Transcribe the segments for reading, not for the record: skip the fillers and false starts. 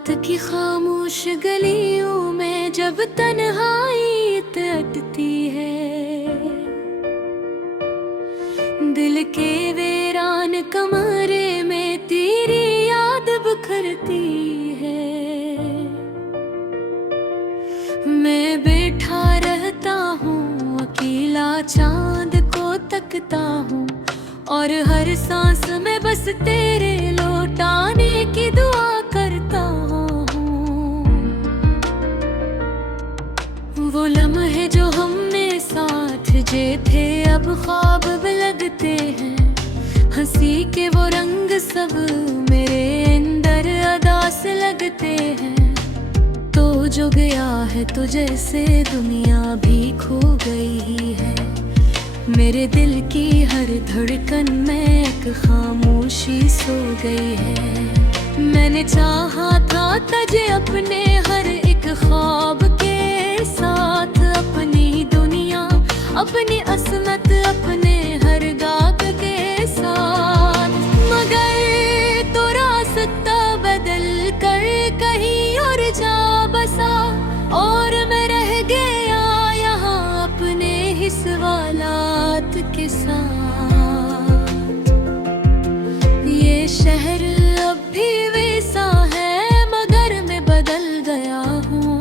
रात की खामोश गलियों में जब तन्हाई अटती है, दिल के वीरान कमरे में तेरी याद बिखरती है। मैं बैठा रहता हूँ अकेला, चांद को तकता हूँ और हर सांस में बस तेरे लौटाने की दुआ करता हूँ। वो लम्हे जो हमने साथ जे थे अब ख्वाब भी लगते हैं, हंसी के वो रंग सब मेरे अंदर अदास लगते हैं। तो जो गया है तो जैसे दुनिया भी खो गई है, मेरे दिल की हर धड़कन में एक खामोशी सो गई है। मैंने चाहा था तुझे अपने हर एक ख्वाब के साथ, अपनी दुनिया, अपनी असमत, अपने हर गाग के साथ, मगर तो रास्ता बदल कर कहीं और जा बसा और मैं रह गया यहाँ अपने ही सवालात के साथ। ये शहर अब भी वैसा है मगर मैं बदल गया हूँ।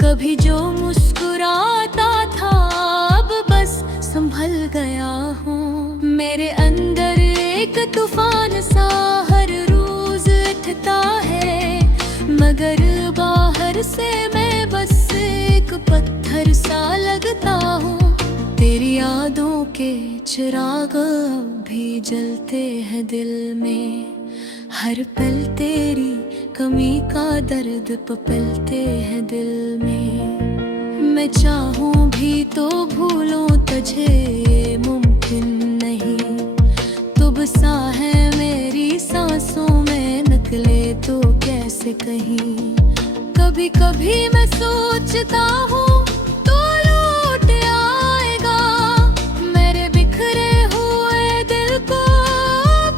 कभी जो मुस्कुराता था अब बस संभल गया हूँ। मेरे अंदर एक तूफान सा हर रोज उठता है, मगर बाहर से मैं बस एक पत्थर सा लगता हूँ। तेरी यादों के चिराग अब भी जलते हैं दिल में, हर पल तेरी कमी का दर्द पपलते हैं दिल में। मैं चाहूँ भी तो भूलूं तुझे ये मुमकिन नहीं, तू बसा है मेरी सांसों में, निकले तो कैसे कहीं। कभी कभी मैं सोचता हूँ तू लौट आएगा, मेरे बिखरे हुए दिल को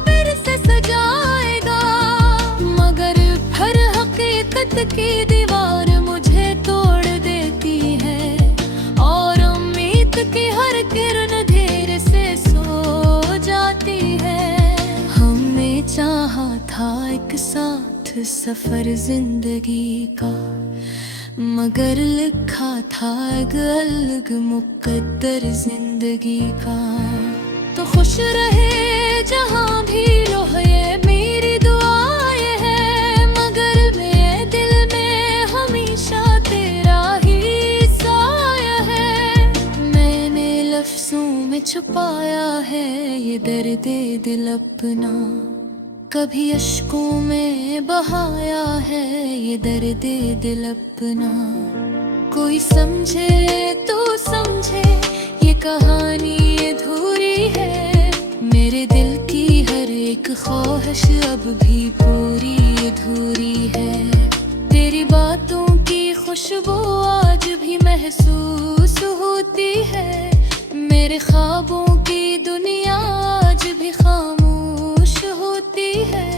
फिर से सजाएगा, मगर हर हकीकत की दीवार मुझे तोड़ देती है और उम्मीद की हर किरण धीरे से सो जाती है। हमने चाहा था एक साथ सफर जिंदगी का, मगर लिखा था एक अलग मुकद्दर जिंदगी का। तो खुश रहे जहाँ भी रहो ये मेरी दुआएं है, मगर मेरे दिल में हमेशा तेरा ही साया है। मैंने लफ्जों में छुपाया है ये दर्द दिल अपना, कभी अश्कों में बहाया है ये दर्द दिल अपना। कोई समझे तो समझे ये कहानी अधूरी है, मेरे दिल की हर एक ख्वाहिश अब भी पूरी अधूरी है। तेरी बातों की खुशबू आज भी महसूस होती है, मेरे ख्वाबों की दुनिया आज भी खामोश होती है।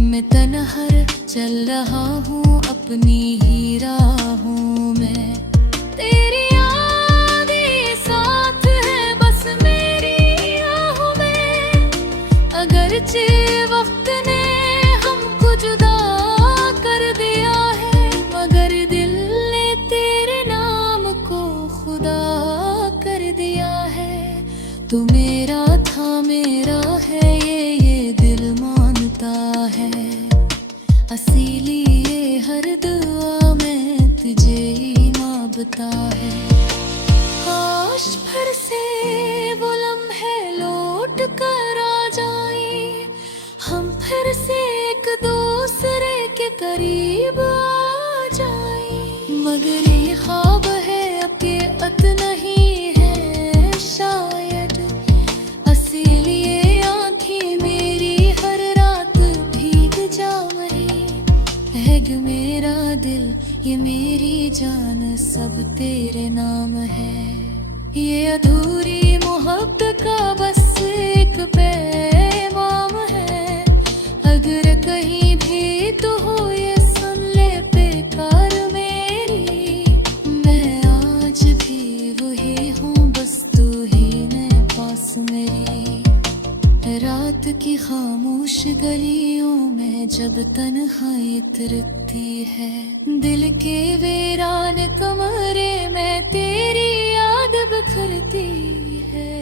मैं तन्हा चल रहा हूँ अपनी ही राहों में, तेरी यादें साथ है बस मेरी राहों में। अगरचे वक्त ने हमको जुदा कर दिया है, मगर दिल ने तेरे नाम को खुदा कर दिया है। तू मेरा था मेरा है ये दिल मानता है, इसीलिए ये हर दुआ में तुझे ही मांगता है। काश फिर से वो लम्हे लौट कर आ जाए, हम फिर से एक दूसरे के करीब आ जाए, मगर ये ख्वाब है अब के अत नहीं है शायद, इसीलिए आँखें मेरी हर रात भीग जाए। है मेरा दिल ये मेरी जान सब तेरे नाम है, ये अधूरी मोहब्बत का बस एक पैगाम है। अगर कहीं भी तो हो ये सुन जब तन्हाई उतरती है दिल के वीरान कमरे में तेरी याद बिखरती है।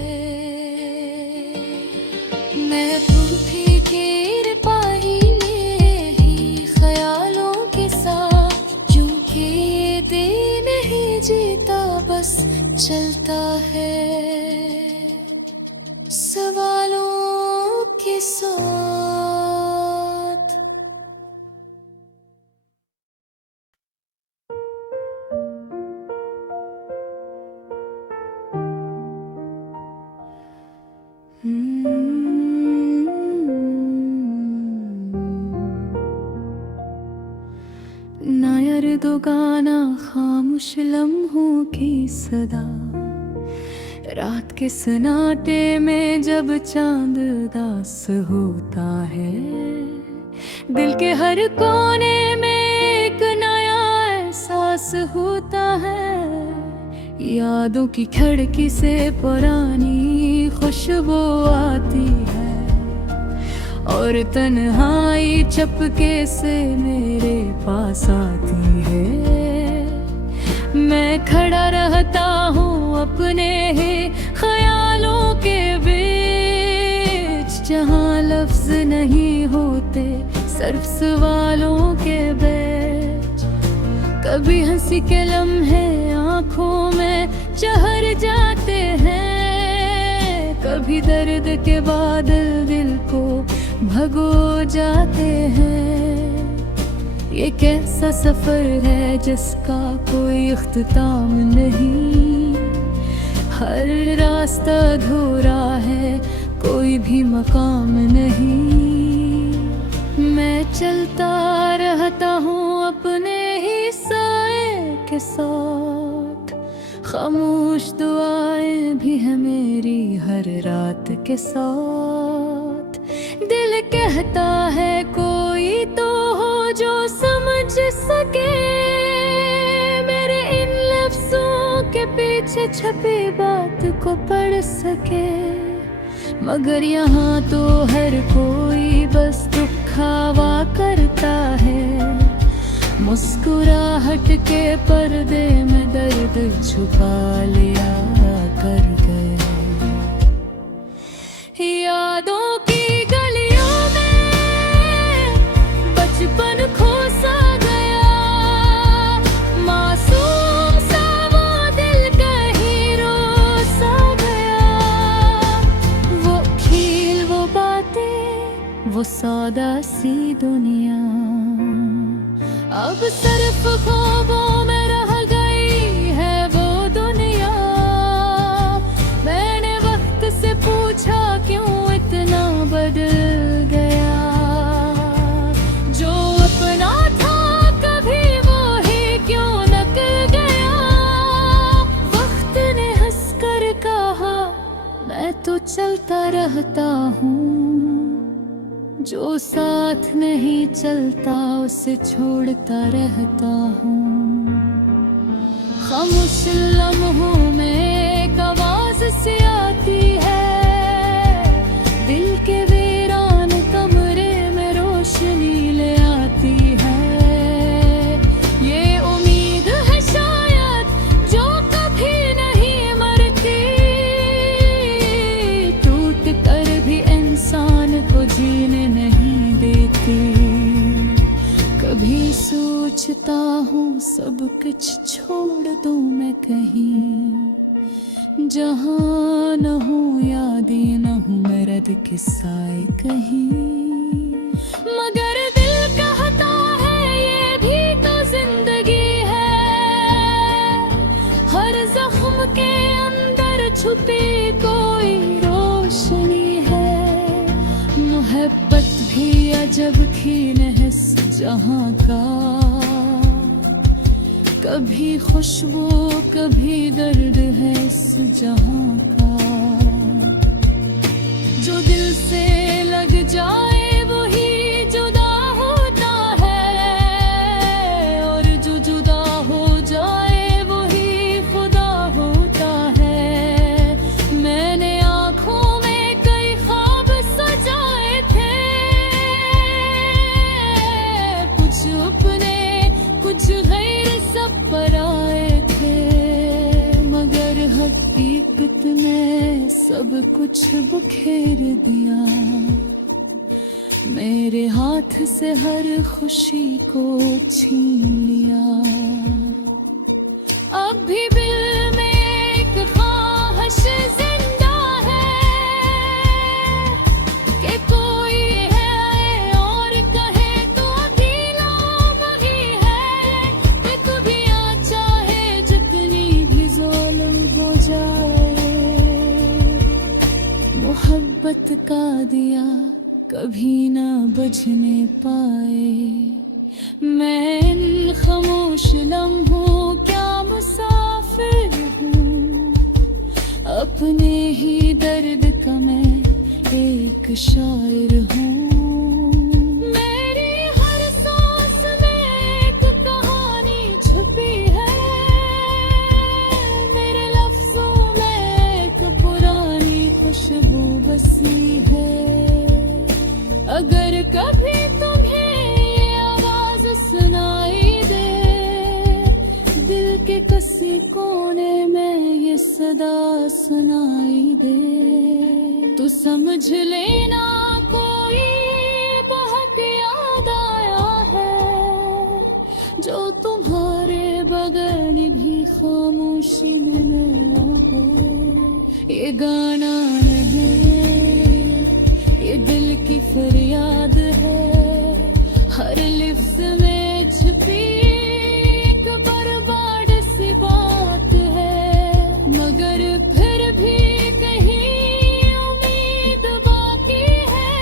मैं टूटी गिर पाई ही ख्यालों के साथ, क्योंकि ये दिन ही जीता बस चलता है सवालों के साथ। नायर दो गाना खामोश लम्हों की सदा, रात के सन्नाटे में जब चांद उदास होता है, दिल के हर कोने में एक नया एहसास होता है। यादों की खिड़की से पुरानी खुशबू आती है और तन्हाई चपके से मेरे पास आती है। मैं खड़ा रहता हूँ अपने ही ख्यालों के बीच, जहाँ लफ्ज नहीं होते सिर्फ सवालों के बीच। कभी हंसी के लम्हे आँखों में चढ़ जाते हैं, कभी दर्द के बादल दिल को भगो जाते हैं। ये कैसा सफर है जिसका कोई इख्तिताम नहीं, हर रास्ता अधूरा है कोई भी मकाम नहीं। मैं चलता रहता हूँ अपने ही साए के साथ, खामोश दुआएं भी है मेरी हर रात के साथ। दिल कहता है कोई तो हो जो समझ सके मेरे इन लफ्जों के पीछे छपी बात को पढ़ सके, मगर यहाँ तो हर कोई बस दुखावा करता है। मुस्कुराहट के पर्दे में दर्द छुपा लिया कर गए। यादों की गलियों में बचपन खो सा गया, मासूम सा वो दिल कहीं रो सा गया। वो खील वो बातें वो सौदा सी दुनिया अब सिर्फ ख्वाबों में रह गई है वो दुनिया। मैंने वक्त से पूछा क्यों इतना बदल गया, जो अपना था कभी वो ही क्यों निकल गया। वक्त ने हंसकर कहा मैं तो चलता रहता हूँ, जो साथ नहीं चलता उसे छोड़ता रहता हूँ। खामोश लम्हों में एक आवाज सी आती है, दिल के वीरान कमरे में रोशनी ले आती है। ये उम्मीद है शायद जो कभी नहीं मरती, टूट कर भी इंसान को जीने नहीं देती। कभी सोचता हूँ सब कुछ छोड़ दूँ मैं कहीं, जहाँ न हो यादें न हो मर्द के साए कहीं। मगर दिल कहता है ये भी तो जिंदगी है, हर जख्म के अंदर छुपी कोई रोशनी है। मोहब्बत भी अजब खीन है जहाँ का, कभी खुशबू कभी दर्द है इस जहाँ का। जो दिल से लग जाए वही जुदा होता है, और जो जुदा हो जाए वही खुदा होता है। मैंने आँखों में कई ख्वाब सजाए थे, ने सब कुछ बुखेर दिया, मेरे हाथ से हर खुशी को छीन लिया। अब भी दिल में एक ख्वाहिश जिंदा है कि कोई है और कहे तो अकेला वही है। कि तू भी आ चाहे जितनी भी ज़ुल्म हो जाए, मोहब्बत का दिया कभी ना बुझने पाए। मैं इन खामोश लम्हों क्या मुसाफिर हूँ, अपने ही दर्द का मैं एक शायर हूँ। मेरी हर सांस में एक कहानी छुपी है, मेरे लफ्जों में एक पुरानी खुशबू बसी है। अगर कभी तुम्हें ये आवाज सुनाई दे, दिल के किसी कोने में ये सदा सुनाई दे, तो समझ लेना कोई बहुत याद आया है, जो तुम्हारे बगैर भी खामोशी में मेरा है। ये गाना नहीं, ये दिल की फरियाद है, हर लिफ्ज में छुपी एक बर्बाद सी बात है। मगर फिर भी कहीं उम्मीद बाकी है,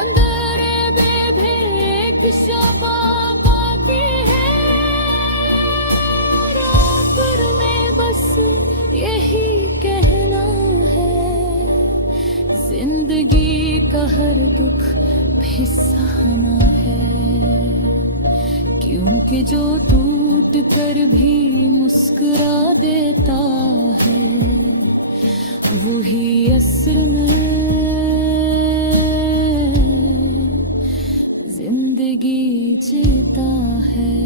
अंदर बेबे एक शबा बाकी है। और आखिर में बस यही कहना है, जिंदगी का हर दुख भी सहना है, क्योंकि जो टूट कर भी मुस्कुरा देता है, वही असल में जिंदगी जीता है।